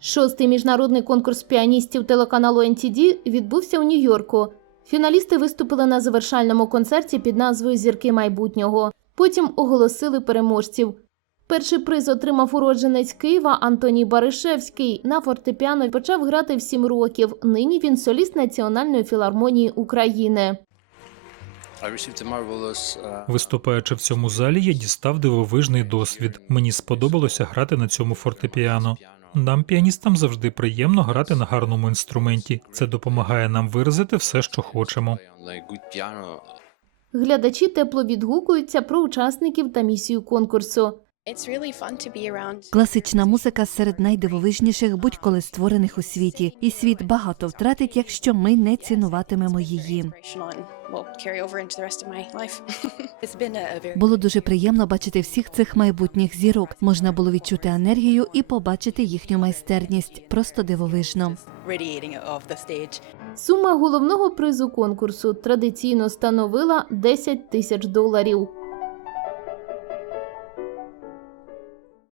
Шостий міжнародний конкурс піаністів телеканалу NTD відбувся у Нью-Йорку. Фіналісти виступили на завершальному концерті під назвою Зірки майбутнього. Потім оголосили переможців. Перший приз отримав уродженець Києва Антоній Баришевський. На фортепіано почав грати в сім років. Нині він соліст Національної філармонії України. Виступаючи в цьому залі, я дістав дивовижний досвід. Мені сподобалося грати на цьому фортепіано. Нам, піаністам, завжди приємно грати на гарному інструменті. Це допомагає нам виразити все, що хочемо. Глядачі тепло відгукуються про учасників та місію конкурсу. Класична музика серед найдивовижніших будь-коли створених у світі, і світ багато втратить, якщо ми не цінуватимемо її. Було дуже приємно бачити всіх цих майбутніх зірок. Можна було відчути енергію і побачити їхню майстерність. Просто дивовижно. Сума головного призу конкурсу традиційно становила 10 тисяч доларів.